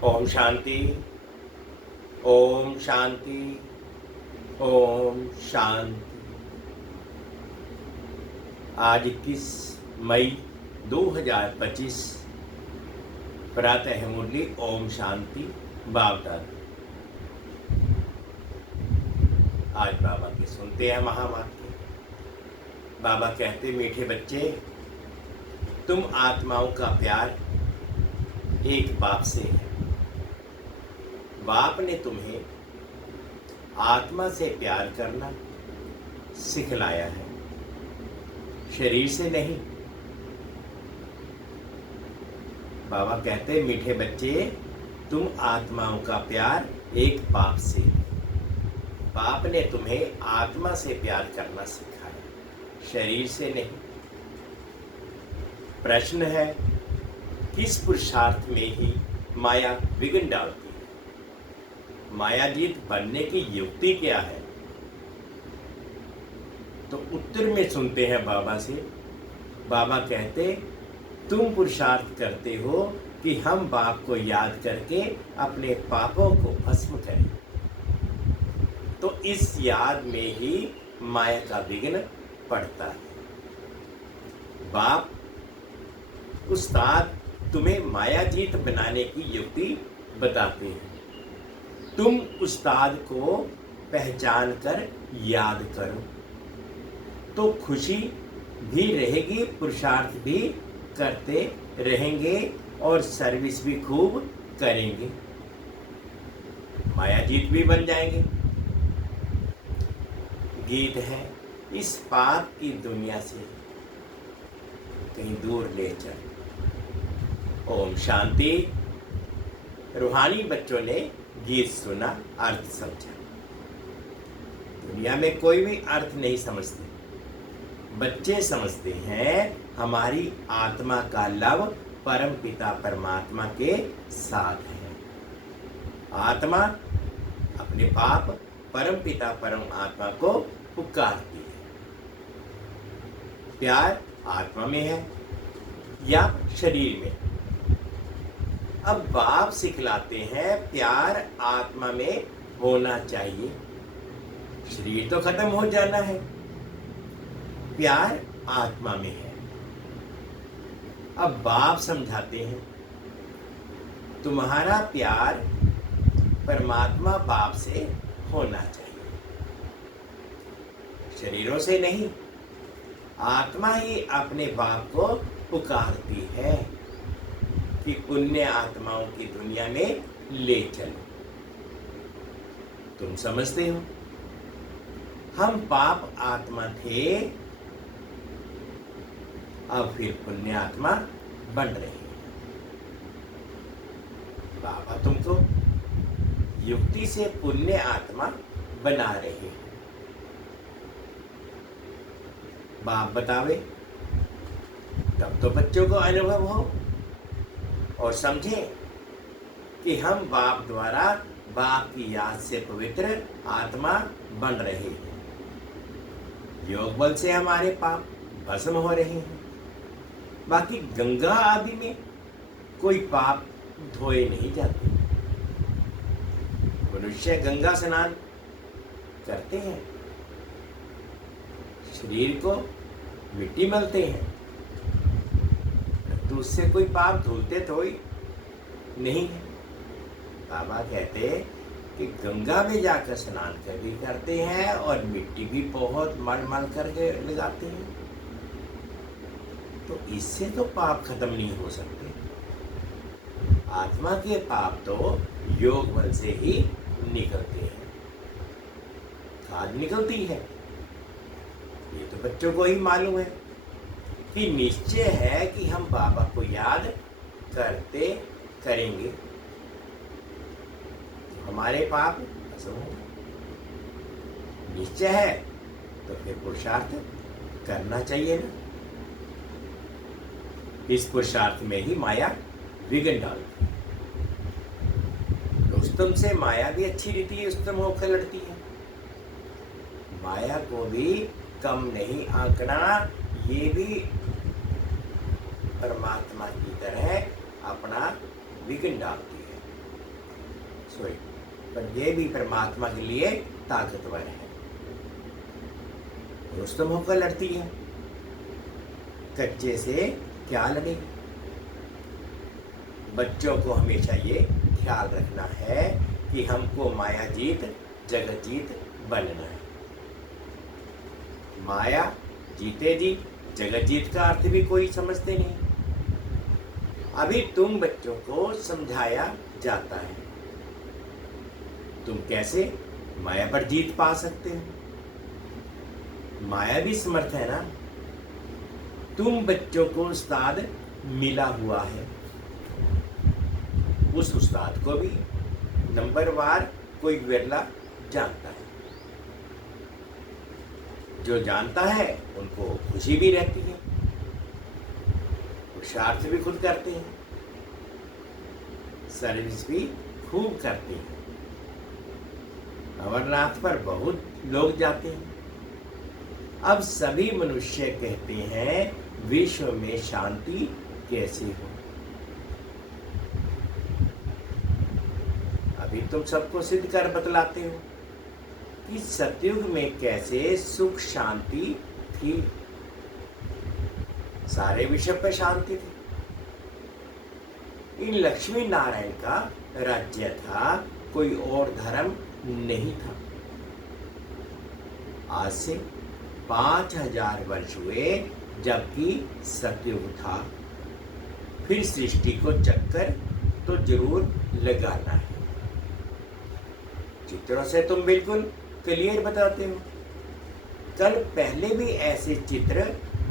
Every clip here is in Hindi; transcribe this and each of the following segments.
ओम शांति। ओम शांति। ओम शांति। आज 21 मई 2025 प्रातः मुरली ओम शांति बावदाद। आज बाबा के सुनते हैं महावाक्य। बाबा कहते, मीठे बच्चे, तुम आत्माओं का प्यार एक बाप से है। बाप ने तुम्हें आत्मा से प्यार करना सिखलाया है, शरीर से नहीं। बाबा कहते, मीठे बच्चे, तुम आत्माओं का प्यार एक बाप से है। बाप ने तुम्हें आत्मा से प्यार करना सिखाया, शरीर से नहीं। प्रश्न है, किस पुरुषार्थ में ही माया विघ्न डालती है? मायाजीत बनने की युक्ति क्या है? तो उत्तर में सुनते हैं बाबा से। बाबा कहते, तुम पुरुषार्थ करते हो कि हम बाप को याद करके अपने पापों को भस्म करें। तो इस याद में ही माया का विघ्न पड़ता है। बाप उस्ताद तुम्हें मायाजीत बनाने की युक्ति बताते हैं। तुम उस्ताद को पहचान कर याद करो तो खुशी भी रहेगी, पुरुषार्थ भी करते रहेंगे और सर्विस भी खूब करेंगे, मायाजीत भी बन जाएंगे। गीत है, इस पाप की दुनिया से कहीं दूर ले चल। ओम शांति। रूहानी बच्चों ने गीत सुना, अर्थ समझा। दुनिया में कोई भी अर्थ नहीं समझते, बच्चे समझते हैं हमारी आत्मा का लव परम पिता परमात्मा के साथ है। आत्मा अपने बाप परम पिता परम आत्मा को पुकारती है। प्यार आत्मा में है या शरीर में? अब बाप सिखलाते हैं प्यार आत्मा में होना चाहिए, शरीर तो खत्म हो जाना है, प्यार आत्मा में है। अब बाप समझाते हैं, तुम्हारा प्यार परमात्मा बाप से होना चाहिए, शरीरों से नहीं। आत्मा ही अपने बाप को पुकारती है कि पुण्य आत्माओं की दुनिया में ले चलो। तुम समझते हो, हम पाप आत्मा थे, अब फिर पुण्य आत्मा बन रही है। बाबा तुमको युक्ति से पुण्य आत्मा बना रहे हैं। बाप बतावे तब तो बच्चों को अनुभव हो और समझे कि हम बाप द्वारा बाप की याद से पवित्र आत्मा बन रहे हैं। योग बल से हमारे पाप भस्म हो रहे हैं। बाकी गंगा आदि में कोई पाप धोए नहीं जाते। मनुष्य गंगा स्नान करते हैं, शरीर को मिट्टी मलते हैं, तो उससे कोई पाप धुलते तो ही नहीं है। बाबा कहते कि गंगा में जाकर स्नान कर भी करते हैं और मिट्टी भी बहुत मल मल करके लगाते हैं, तो इससे तो पाप खत्म नहीं हो सकते। आत्मा के पाप तो योग बल से ही निकलते हैं, खाद निकलती है। ये तो बच्चों को ही मालूम है कि निश्चय है कि हम बाबा को याद करते करेंगे तो हमारे पाप भस्म होंगे। निश्चय है तो फिर पुरुषार्थ करना चाहिए ना। इस पुरुषार्थ में ही माया विघ्न डालती है। रुस्तम से माया भी अच्छी रीति रुस्तम होकर लड़ती है। माया को भी कम नहीं आंकना, ये भी परमात्मा की तरह अपना विघ्न डालती है। सोए, पर ये भी परमात्मा के लिए ताकतवर है। रुस्तम होकर लड़ती है, कच्चे से क्या लड़ेगी। बच्चों को हमेशा ये ख्याल रखना है कि हमको माया जीत जगत जीत बनना है। माया जीते जी, जगत जीत का अर्थ भी कोई समझते नहीं। अभी तुम बच्चों को समझाया जाता है तुम कैसे माया पर जीत पा सकते हो। माया भी समर्थ है ना। तुम बच्चों को उस्ताद मिला हुआ है, उस उस्ताद को भी नंबरवार कोई विरला जानता है। जो जानता है उनको खुशी भी रहती है, पुरुषार्थ भी खुद करते हैं, सर्विस भी खूब करते हैं। अमरनाथ पर बहुत लोग जाते हैं। अब सभी मनुष्य कहते हैं विश्व में शांति कैसे हो। अभी तुम सबको सिद्ध कर बतलाते हो कि सतयुग में कैसे सुख शांति थी, सारे विश्व पर शांति थी। इन लक्ष्मी नारायण का राज्य था, कोई और धर्म नहीं था। आज से 5000 वर्ष हुए जबकि सतयुग था। फिर सृष्टि को चक्कर तो जरूर लगाना है। चित्रों से तुम बिल्कुल क्लियर बताते हो। कल पहले भी ऐसे चित्र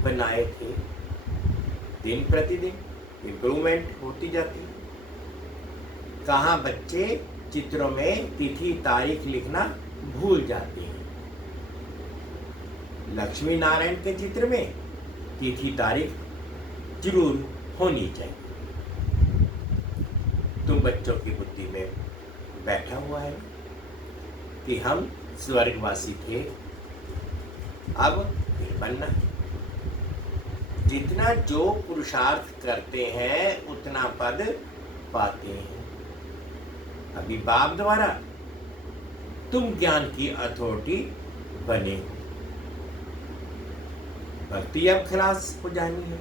बनाए थे। दिन प्रतिदिन इम्प्रूवमेंट होती जाती है। कहाँ बच्चे चित्रों में तिथि तारीख लिखना भूल जाते हैं। लक्ष्मी नारायण के चित्र में तिथि तारीख जरूर होनी चाहिए। तुम बच्चों की बुद्धि में बैठा हुआ है कि हम स्वर्गवासी थे, अब फिर बनना। जितना जो पुरुषार्थ करते हैं उतना पद पाते हैं। अभी बाप द्वारा तुम ज्ञान की अथॉरिटी बने हो। भक्ति अब खलास हो जानी है।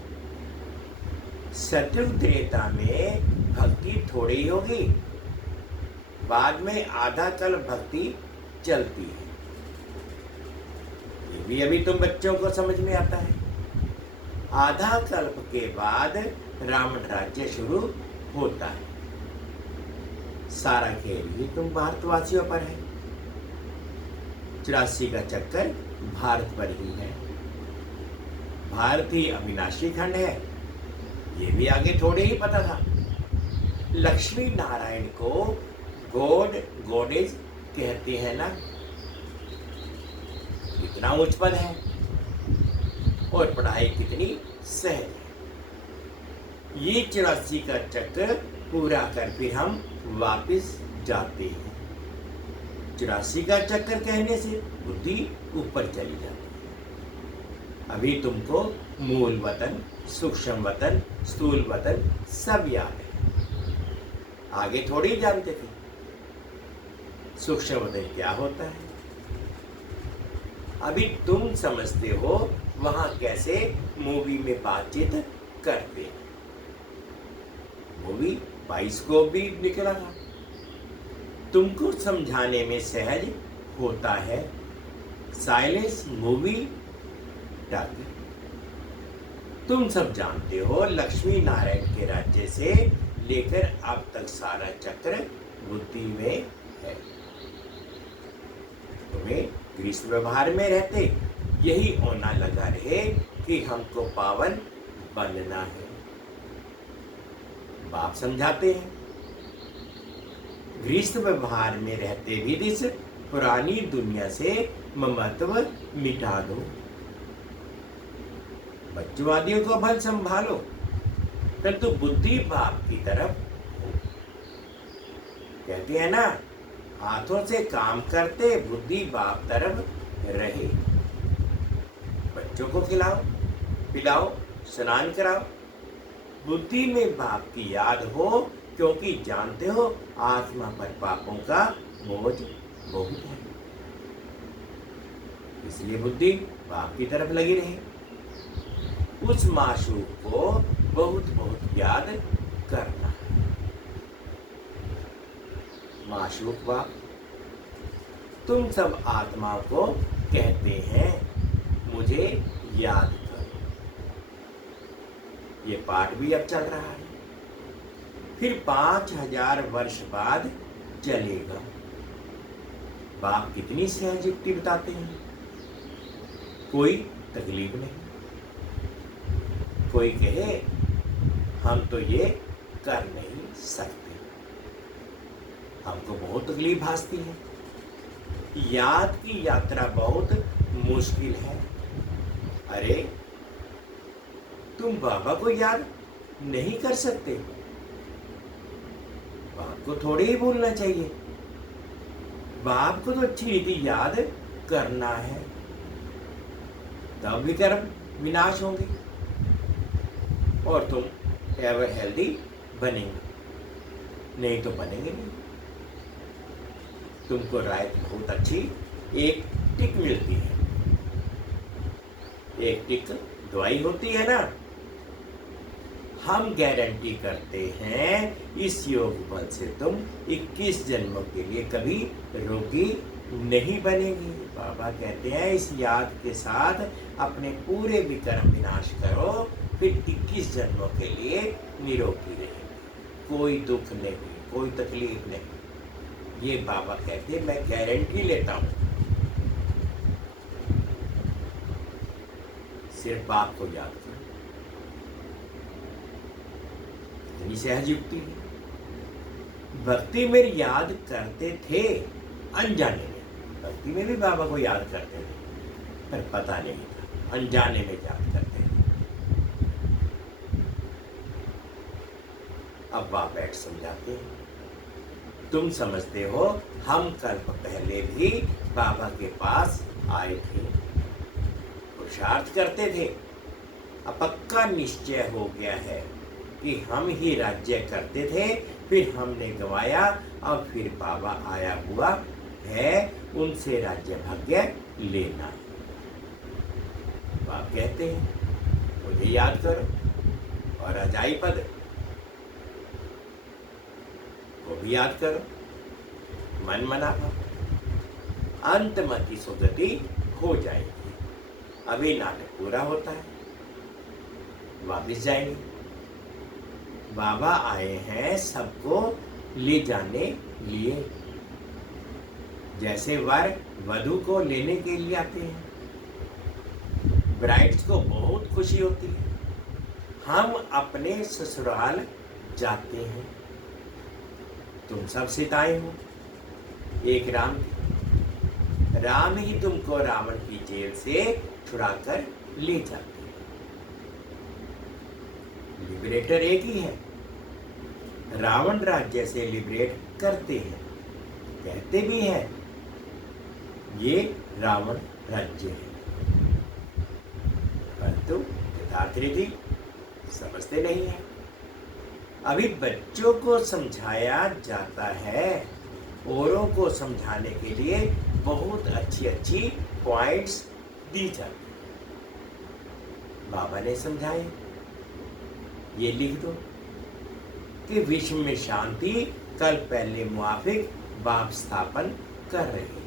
सतयुग त्रेता में भक्ति थोड़ी ही होगी, बाद में आधा कल भक्ति चलती है। ये भी अभी तुम बच्चों को समझ में आता है। आधा कल्प के बाद रावण राज्य शुरू होता है। सारा खेल ही तुम भारतवासियों पर है। 84 का चक्कर भारत पर ही है। भारत ही अविनाशी खंड है, ये भी आगे थोड़े ही पता था। लक्ष्मी नारायण को गॉड गॉडेज कहते हैं ना, कितना उच्च पद है और पढ़ाई कितनी सहज है। ये 84 का चक्र पूरा कर फिर हम वापस जाते हैं। 84 का चक्कर कहने से बुद्धि ऊपर चली जाती है। अभी तुमको मूल वतन, सूक्ष्म वतन, स्थूल वतन सब याद है। आगे थोड़ी ही जानते थे सूक्ष्म वतन क्या होता है। अभी तुम समझते हो वहां कैसे मूवी में बातचीत करते हैं। मूवी बाइस्कोप भी निकला था। तुमको समझाने में सहज होता है। साइलेंस मूवी डाल। तुम सब जानते हो लक्ष्मी नारायण के राज्य से लेकर अब तक सारा चक्र बुद्धि में है। तुम्हें गृहस्थ व्यवहार में रहते यही होना लगा रहे कि हमको पावन बनना है। बाप समझाते हैं गृहस्थ व्यवहार में रहते भी इस पुरानी दुनिया से ममत्व मिटा दो। बच्चोवादियों को भल संभालो, परंतु बुद्धि बाप की तरफ हो। कहते हैं ना, हाथों से काम करते बुद्धि बाप तरफ रहे। बच्चों को खिलाओ पिलाओ, स्नान कराओ, बुद्धि में बाप की याद हो, क्योंकि जानते हो आत्मा पर पापों का बोझ बहुत है। इसलिए बुद्धि पाप की तरफ लगी रहे। उस माशूक को बहुत बहुत याद करना है। माशूक बाप तुम सब आत्माओं को कहते हैं मुझे याद करो। ये पाठ भी अब चल रहा है, फिर 5000 वर्ष बाद चलेगा। बाप कितनी सहज युक्ति बताते हैं, कोई तकलीफ नहीं। कोई कहे हम तो ये कर नहीं सकते, हमको बहुत तकलीफ भासती है, याद की यात्रा बहुत मुश्किल है। अरे तुम बाबा को याद नहीं कर सकते, बाप को थोड़े ही बोलना चाहिए। बाप को तो अच्छी रीति याद करना है, तब भी कर्म विनाश होंगे और तुम एवर हेल्दी बनेंगे, नहीं तो बनेंगे नहीं। तुमको राय बहुत अच्छी एक टिक मिलती है। एक टिक दवाई होती है ना। हम गारंटी करते हैं इस योग बल से तुम 21 जन्मों के लिए कभी रोगी नहीं बनेगी। बाबा कहते हैं इस याद के साथ अपने पूरे विकर्म विनाश करो, फिर 21 जन्मों के लिए निरोगी रहे, कोई दुख नहीं, कोई तकलीफ नहीं। ये बाबा कहते मैं गारंटी लेता हूं। सिर्फ बाप को याद करो, इतनी सहज युक्ति है। भक्ति में याद करते थे अनजाने में, भक्ति में भी बाबा को याद करते थे पर पता नहीं था, अनजाने में याद करते थे। अब बाप बैठ समझाते हैं, तुम समझते हो हम कल्प पहले भी बाबा के पास आए थे, पुरुषार्थ करते थे। अब पक्का निश्चय हो गया है कि हम ही राज्य करते थे, फिर हमने गवाया, अब फिर बाबा आया हुआ है, उनसे राज्य भाग्य लेना। बाप कहते हैं मुझे याद करो और अजाई पद को भी याद करो, मन मना पाओ, अंत मति सुगति हो जाएगी। अभी नाटक पूरा होता है, वापिस जाएंगे। बाबा आए हैं सबको ले जाने लिए, जैसे वर वधू को लेने के लिए आते हैं। ब्राइड्स को बहुत खुशी होती है, हम अपने ससुराल जाते हैं। तुम सब सीताएं हो, एक राम ही तुमको रावण की जेल से छुड़ाकर ले जाते हैं। लिबरेटर एक ही है, रावण राज्य से लिबरेट करते हैं, कहते भी हैं ये रावण राज्य है, परंतु यथार्थ रीति समझते नहीं है। अभी बच्चों को समझाया जाता है, औरों को समझाने के लिए बहुत अच्छी अच्छी पॉइंट्स दी जाती। बाबा ने समझाए, ये लिख दो कि विश्व में शांति कल पहले मुआफिक बाप स्थापन कर रही है,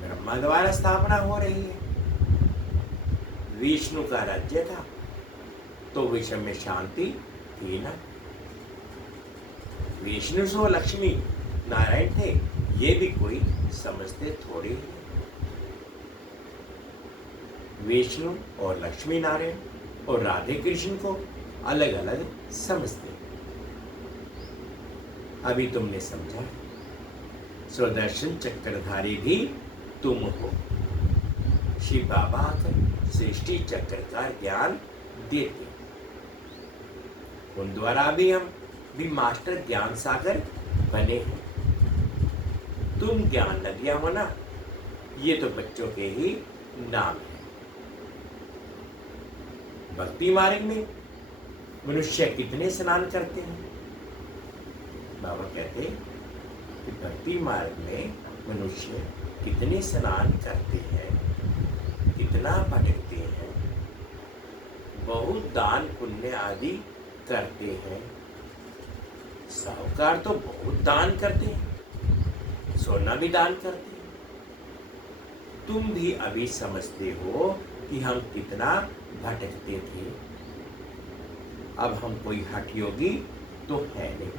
ब्रह्मा द्वारा स्थापना हो रही है। विष्णु का राज्य था तो विश्व में शांति थी ना। विष्णु सो लक्ष्मी नारायण थे, ये भी कोई समझते थोड़ी है। विष्णु और लक्ष्मी नारायण और राधे कृष्ण को अलग अलग समझते। अभी तुमने समझा, सुदर्शन चक्रधारी भी तुम हो। श्री बाबा आकर सृष्टि चक्र का ज्ञान देते, उन द्वारा भी हम भी मास्टर ज्ञान सागर बने हैं। तुम ज्ञान नदियां हो ना, ये तो बच्चों के ही नाम है। भक्ति मार्ग में मनुष्य कितने स्नान करते हैं? बाबा कहते कि भक्ति मार्ग में मनुष्य कितने स्नान करते हैं, कितना भटकते हैं, बहुत दान पुण्य आदि करते हैं। साहूकार तो बहुत दान करते हैं, सोना भी दान करते हैं। तुम भी अभी समझते हो कि हम कितना भटकते थे। अब हम कोई हठ योगी तो है नहीं,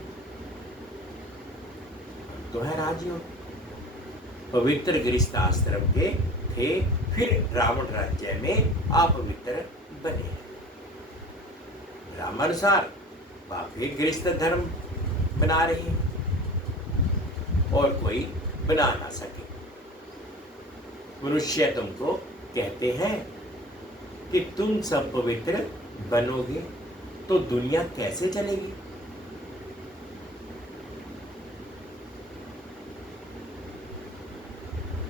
हम तो है राजयोग। पवित्र गृहस्थ आश्रम के थे, फिर रावण राज्य में अपवित्र बने। रामानुसार बाप एक गृहस्थ धर्म बना रहे हैं और कोई बना ना सके। मनुष्य तुमको कहते हैं कि तुम सब पवित्र बनोगे तो दुनिया कैसे चलेगी?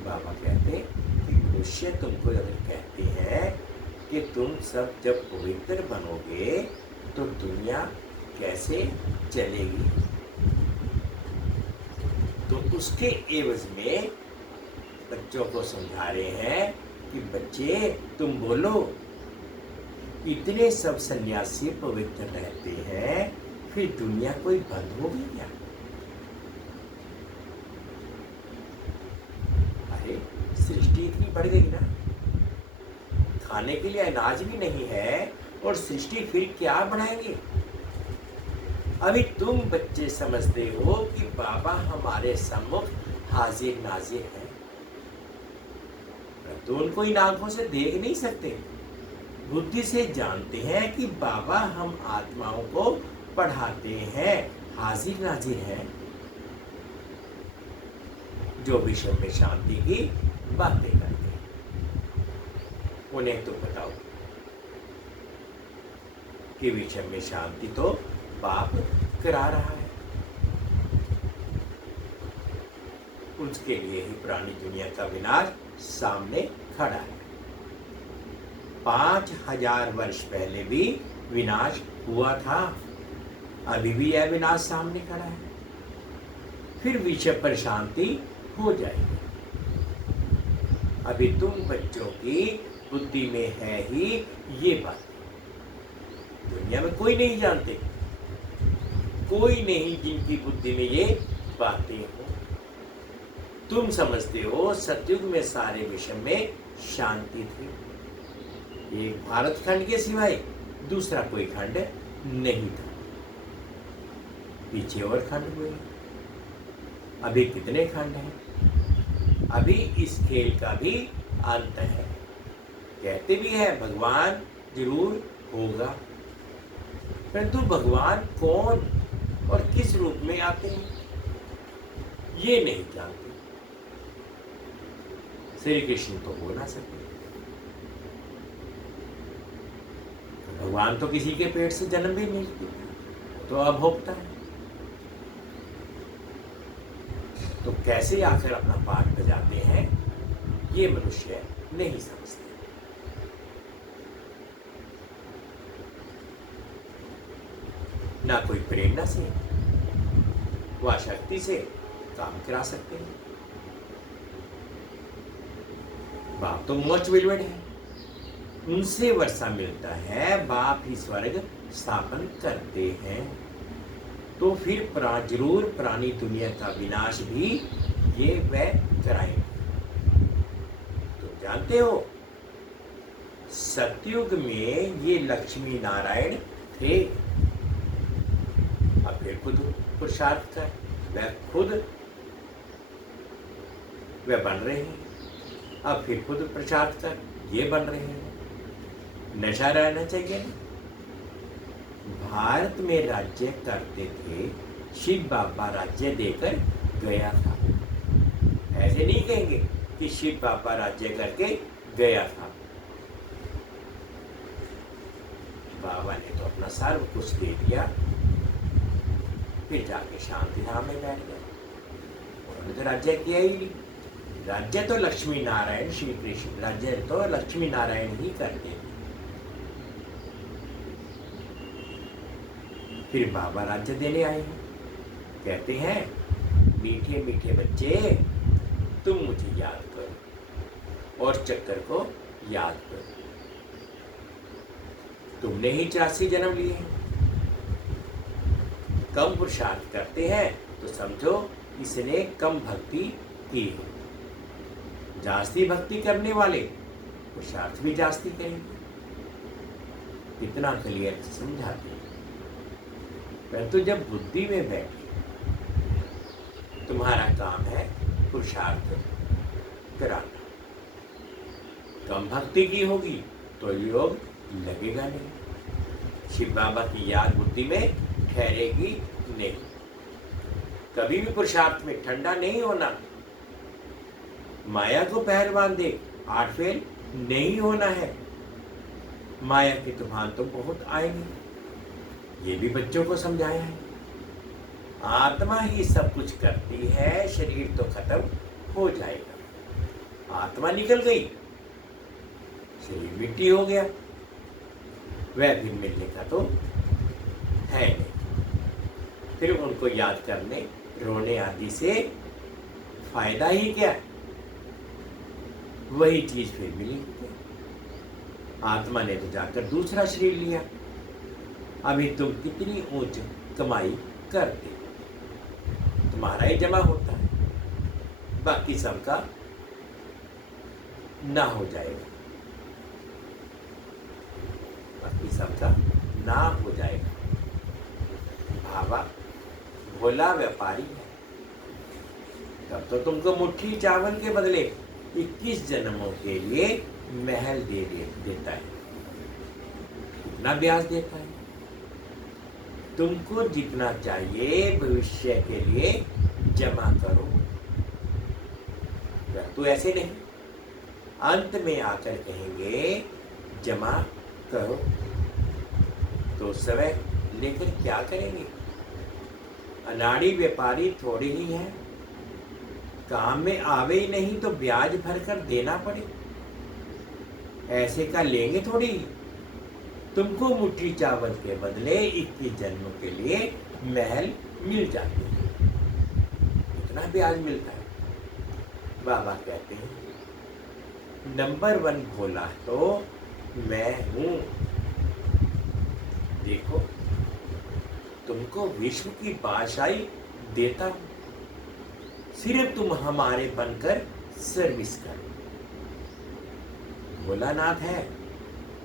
बाबा कहते कि मनुष्य तुमको अगर कहते हैं कि तुम सब जब पवित्र बनोगे तो दुनिया कैसे चलेगी, तो उसके एवज में बच्चों को समझा रहे हैं कि बच्चे तुम बोलो, इतने सब सन्यासी पवित्र रहते हैं, फिर दुनिया कोई बंद हो गई क्या? अरे सृष्टि इतनी बढ़ गई ना, खाने के लिए अनाज भी नहीं है और सृष्टि फिर क्या बढ़ाएंगे? अभी तुम बच्चे समझते हो कि बाबा हमारे सम्मुख हाजिर नाजिर है, तो उनको इन आंखों से देख नहीं सकते। बुद्धि से जानते हैं कि बाबा हम आत्माओं को पढ़ाते हैं, हाजिर नाजिर है, जो विश्व में शांति की बातें करते हैं। उन्हें तो बताओ कि विश्व में शांति तो बाप करा रहा है। उसके लिए ही पुरानी दुनिया का विनाश सामने खड़ा है। 5000 वर्ष पहले भी विनाश हुआ था, अभी भी यह विनाश सामने खड़ा है। फिर विश्व पर शांति हो जाएगी। अभी तुम बच्चों की बुद्धि में है ही ये बात, दुनिया में कोई नहीं जानते, कोई नहीं जिनकी बुद्धि में ये बातें हो। तुम समझते हो सतयुग में सारे विश्व में शांति थी, एक भारत खंड के सिवाय दूसरा कोई खंड नहीं था। पीछे और खंड हुए, अभी कितने खंड हैं? अभी इस खेल का भी अंत है। कहते भी है भगवान जरूर होगा, परंतु भगवान कौन और किस रूप में आते हैं ये नहीं जानते। श्री कृष्ण तो हो ना सकते, भगवान तो किसी के पेट से जन्म भी नहीं लिया, तो अब भोगता है, तो कैसे आखिर अपना पाठ बजाते हैं ये मनुष्य नहीं समझते। ना कोई प्रेरणा से व शक्ति से काम करा सकते हैं। बाप तो मोक्ष विलवट है, उनसे वर्षा मिलता है, बाप ही स्वर्ग स्थापन करते हैं। तो फिर जरूर पुरानी दुनिया का विनाश भी ये वह कराएंगे। तो जानते हो सतयुग में ये लक्ष्मी नारायण थे, अब फिर खुद पुरुषार्थ कर वह खुद वह बन रहे हैं, अब फिर खुद पुरुषार्थ कर ये बन रहे हैं। नशा रहना चाहिए ना। भारत में राज्य करते थे, शिव बाबा राज्य देकर गया था। ऐसे नहीं कहेंगे कि शिव बाबा राज्य करके गया था, बाबा ने तो अपना सर्व कुछ दे दिया, फिर जाके शांति धाम में बैठ गए। उन्होंने तो राज्य किया ही नहीं। राज्य तो लक्ष्मी नारायण श्री कृष्ण, राज्य तो लक्ष्मी नारायण ही करते हैं। फिर बाबा राज्य देने आए हैं। कहते हैं, मीठे मीठे बच्चे, तुम मुझे याद करो और चक्कर को याद करो। तुमने ही 84 जन्म लिए हैं। कम पुरुषार्थ करते हैं तो समझो इसने कम भक्ति की है। जास्ती भक्ति करने वाले पुरुषार्थ भी जास्ती करेंगे। कितना क्लियर समझाते हैं। परंतु जब बुद्धि में बैठे, तुम्हारा काम है पुरुषार्थ कराना। कम भक्ति की होगी तो योग लगेगा नहीं। शिव बाबा की याद बुद्धि में ठहरेगी नहीं। कभी भी पुरुषार्थ में ठंडा नहीं होना। माया को पहलवान दे 8 फेल नहीं होना है। माया के तूफान तो बहुत आएंगे। ये भी बच्चों को समझाया है। आत्मा ही सब कुछ करती है, शरीर तो खत्म हो जाएगा। आत्मा निकल गई, शरीर मिट्टी हो गया, वह भी मिलने का तो है नहीं। फिर उनको याद करने, रोने आदि से फायदा ही क्या? वही चीज फिर मिली। आत्मा ने तो जाकर दूसरा शरीर लिया। अभी तुम कितनी ऊंच कमाई करते, तुम्हारा ही जमा होता है, बाकी सबका ना हो जाएगा। बाकी सबका ना हो जाएगा। बाबा भोला व्यापारी है। तब तो तुमको मुट्ठी चावल के बदले 21 जन्मों के लिए महल देता है। कितना ब्याज देता है? तुमको जितना चाहिए भविष्य के लिए जमा करो। तो ऐसे नहीं, अंत में आकर कहेंगे जमा करो, तो समय लेकर क्या करेंगे? अनाड़ी व्यापारी थोड़ी ही है। काम में आवे ही नहीं तो ब्याज भरकर देना पड़े। ऐसे का लेंगे थोड़ी। तुमको मुट्ठी चावल के बदले 21 जन्मों के लिए महल मिल जाते हैं। इतना ब्याज मिलता है। बाबा कहते हैं, नंबर 1 भोला तो मैं हूं। देखो, तुमको विश्व की बादशाही देता हूं, सिर्फ तुम हमारे बनकर सर्विस करो। भोलानाथ है,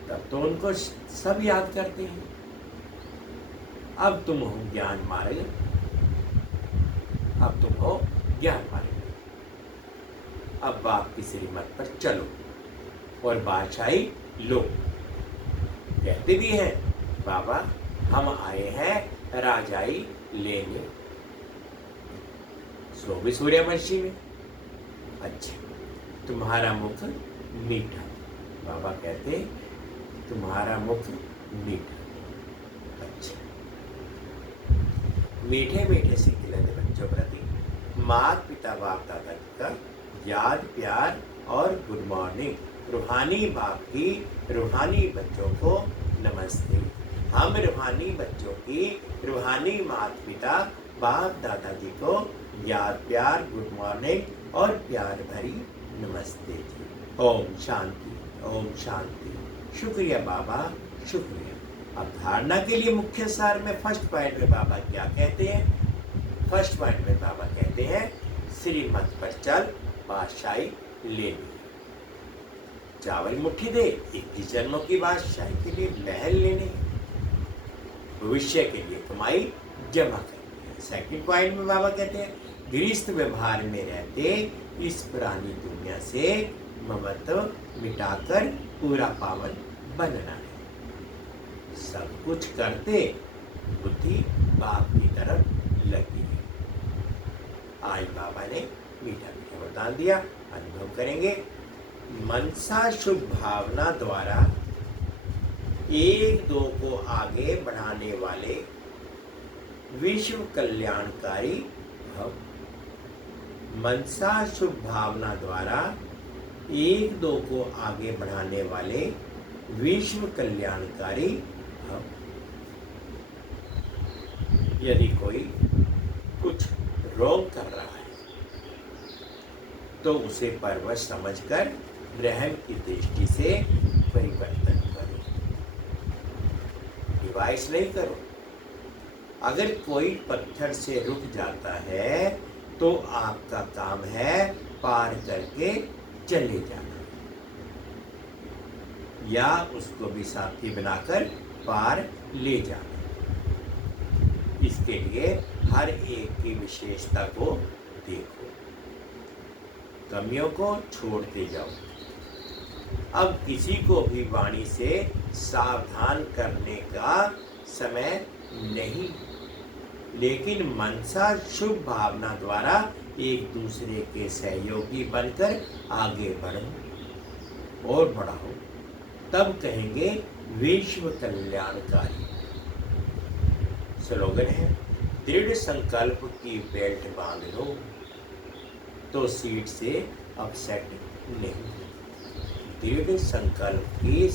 तब तो उनको सब याद करते हैं। अब तुम हो ज्ञान मार्ग, अब तुम हो ज्ञान मार्ग। अब बाप की श्रीमत पर चलो और बादशाही लो। कहते भी हैं, बाबा हम आए हैं राजाई लेने। सो भी सूर्यवंशी में। अच्छा, तुम्हारा मुख मीठा। बाबा कहते, तुम्हारा मुख मीठा। अच्छा, मीठे मीठे से खिलते बच्चों प्रति माता पिता बाप दादा का याद प्यार और गुड मॉर्निंग। रूहानी बाप की रूहानी बच्चों को नमस्ते। हम रूहानी बच्चों की रूहानी माता पिता बाप दादाजी को याद प्यार गुड मॉर्निंग और प्यार भरी नमस्ते जी। ओम शांति, ओम शांति। शुक्रिया बाबा, शुक्रिया। अब धारणा के लिए मुख्य सार में फर्स्ट पॉइंट में बाबा क्या कहते हैं? फर्स्ट पॉइंट में बाबा कहते हैं, श्रीमत पर चल, बादशाही लेनी। चावल मुट्ठी दे, 21 जन्मों की बादशाही के लिए महल लेने, भविष्य के लिए कमाई जमा करनी। सेकंड पॉइंट में बाबा कहते हैं, गृहस्थ व्यवहार में रहते इस पुरानी दुनिया से ममत्व मिटाकर पूरा पावन बनना है। सब कुछ करते बुद्धि बाप की तरफ लगी है। आज बाबा ने मीठा मीठा वरदान दिया, अनुभव करेंगे। मनसा शुभ भावना द्वारा एक दो को आगे बढ़ाने वाले विश्व कल्याणकारी भव। मनसा शुभ भावना द्वारा एक दो को आगे बढ़ाने वाले विश्व कल्याणकारी भव। यदि कोई कुछ रोग कर रहा है तो उसे परवश समझकर ब्रह्म की दृष्टि से परिवर्तन करो, डिवाइस नहीं करो। अगर कोई पत्थर से रुक जाता है तो आपका काम है पार करके चले जाना, या उसको भी साथी बनाकर पार ले जाना। इसके लिए हर एक की विशेषता को देखो, कमियों को छोड़ते जाओ। अब किसी को भी वाणी से सावधान करने का समय नहीं, लेकिन मनसा शुभ भावना द्वारा एक दूसरे के सहयोगी बनकर आगे बढ़ो और बढ़ाओ, तब कहेंगे विश्व कल्याणकारी। स्लोगन है, दृढ़ संकल्प की बेल्ट बांध लो तो सीट से अपसेट नहीं। दृढ़ संकल्प की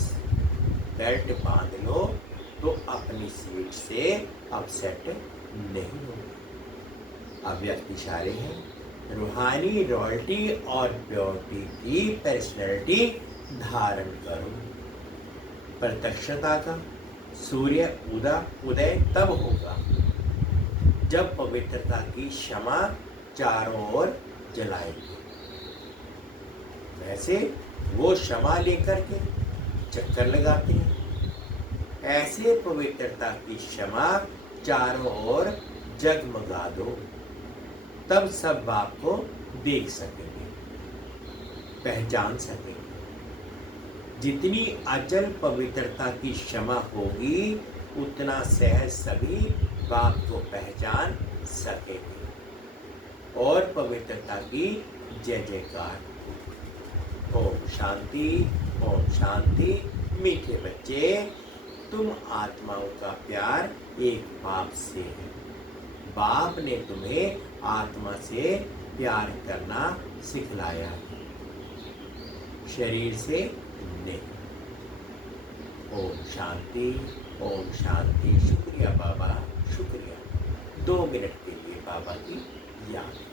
बेल्ट बांध लो तो अपनी सीट से अपसेट नहीं होगा। अव्यक्त इशारे हैं, रूहानी रॉयल्टी और प्योरिटी की पर्सनैलिटी धारण करो। प्रत्यक्षता का सूर्य उदय तब होगा जब पवित्रता की क्षमा चारों ओर जलाएगी। वैसे वो क्षमा लेकर के चक्कर लगाते हैं, ऐसे पवित्रता की क्षमा चारों ओर जगमगा दो, तब सब बाप को देख सकेंगे, पहचान सकेंगे। जितनी अचल पवित्रता की क्षमा होगी उतना सहज सभी बाप को पहचान सकेंगे और पवित्रता की जय जयकार। ओम शांति, ओम शांति। मीठे बच्चे, तुम आत्माओं का प्यार एक बाप से है। बाप ने तुम्हें आत्मा से प्यार करना सिखलाया है, शरीर से नहीं। ओम शांति, ओम शांति। शुक्रिया बाबा, शुक्रिया। 2 मिनट के लिए बाबा की याद।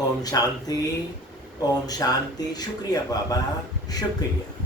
ओम शांति, ओम शांति। शुक्रिया बाबा, शुक्रिया।